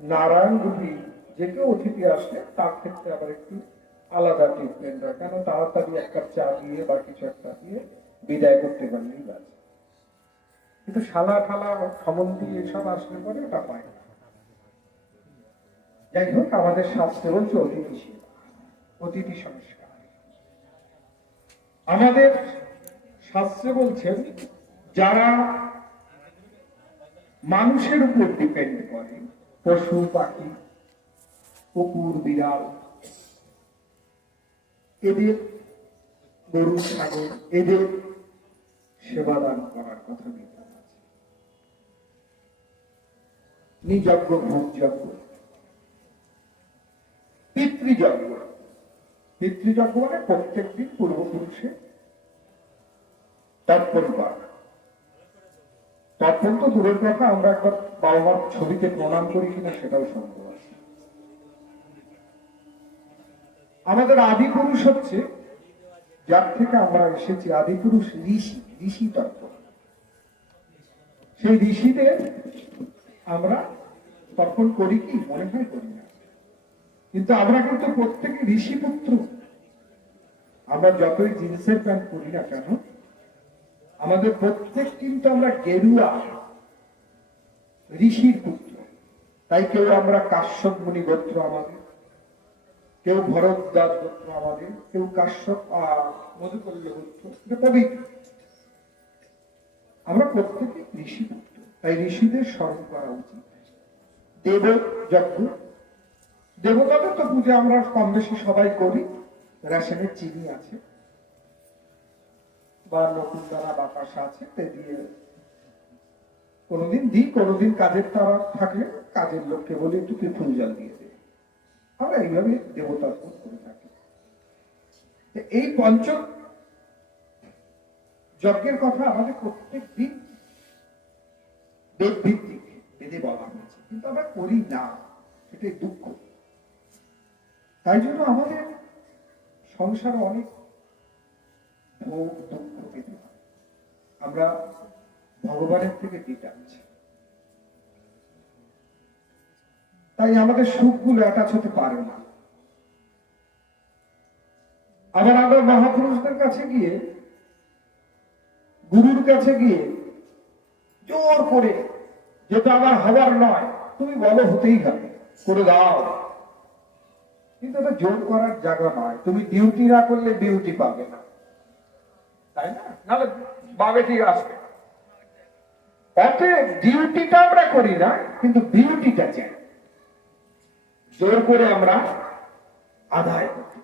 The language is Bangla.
নারায়ণ যে কেউ অতিথি তার ক্ষেত্রে আবার একটু আলাদা ট্রিটমেন্ট হয়। কেন তাড়াতাড়ি এক কাপ চা দিয়ে বা কিছু একটা দিয়ে বিদায় করতে পারলেই কিন্তু শালা ঠালা এসব আসলে পরে ওটা পায় না। যাই হোক, আমাদের শাস্ত্রে অতিথি অতিথি সংস্কার। আমাদের শাস্ত্রে বলছেন, যারা মানুষের উপর ডিপেন্ড করে পশু পাখি কুকুর, বিড়াল, এদের গরু, ছাগল, এদের সেবা দান করার কথা বিধান নিযজ্ঞ ভোগযজ্ঞ পিতৃযজ্ঞ। পিতৃযজ্ঞ মানে প্রত্যেকদিন পূর্বপুরুষে তর্পণ তর্পণ তো দূরের কথা, আমরা একবার বাবা মার ছবিতে প্রণাম করি কিনা সেটাও সন্দেহ আছে। আমাদের আদি পুরুষ হচ্ছে, যার থেকে আমরা এসেছি আদি পুরুষ ঋষি ঋষি তত্ত্ব। সেই ঋষিদের আমরা তর্পণ করি কি? মনে হয় করি না। কিন্তু আমরা কিন্তু প্রত্যেকে ঋষি পুত্র আমরা যতই জিন্সের প্যান্ট করি না কেন আমাদের প্রত্যেক কিন্তু আমরা গেরুয়া, ঋষির পুত্র। তাই কেউ আমরা কাশ্যপ মুনি গোত্র আমাদের, কেউ ভরদ্বাজ গোত্র আমাদের, কেউ কাশ্যপ মধুকল্য গোত্র পবিত্র। আমরা প্রত্যেকে ঋষি পুত্র, তাই ঋষিদের স্মরণ করা উচিত। দেব যজ্ঞ, দেবতাদের তো পূজা আমরা কম বেশি সবাই করি রেশনের চিনি আছে। বা নতুন দানা বাতাসা আছে, তে দিয়ে কোনোদিন দিই কোনোদিন কাজের তারা থাকলে কাজের লোককে বলি একটু তুই ফুল জল দিয়ে দে। আমরা এইভাবে দেবতার পূজা করে থাকি। এই পঞ্চ যজ্ঞের কথা আমাদের প্রত্যেক দিন বেদ ভিত্তিক বেদে বলা হয়েছে। কিন্তু আমরা করি না, সেটাই দুঃখ। তাই জন্য আমাদের সংসারে অনেক ভোগ দুঃখ পেতে হয় আমরা ভগবানের থেকে ডিটাচ তাই আমাদের সুখগুলো অ্যাটাচ হতে পারে না। আবার আমরা মহাপুরুষদের কাছে গিয়ে, গুরুর কাছে গিয়ে জোর করে, যেটা আমার হওয়ার নয়, তুমি বলো হতেই হবে, করে দাও। কিন্তু জোর করার জায়গা নয়। তুমি ডিউটি না করলে ডিউটি পাবে না। তাই না? নাহলে বাবে ঠিক আসবে অতএব ডিউটিটা আমরা করি না, কিন্তু বিউটিটা চাই। জোর করে আমরা আদায় করতে